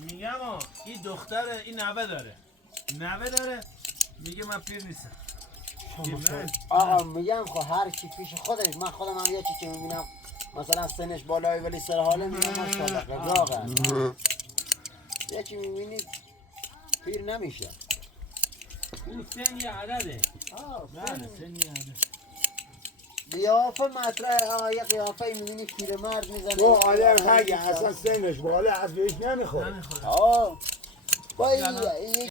میگم این دختره این نوه داره میگه من پیر نیستم. آقا میگم خب هر کی پیش خودش، من خودم هم یه چی میبینم مثلا سنش بالایی ولی سر حاله میگم ماشاءالله قراغ است. یه چی میبینید پیر نمیشه. اون سن یه عدده. بله سن یه عدده. قیافه مطرح یه قیافه میبینی پیرمرد میزنه. تو آدم اگه اصلا سنش بالا از بهش نمیخوره. با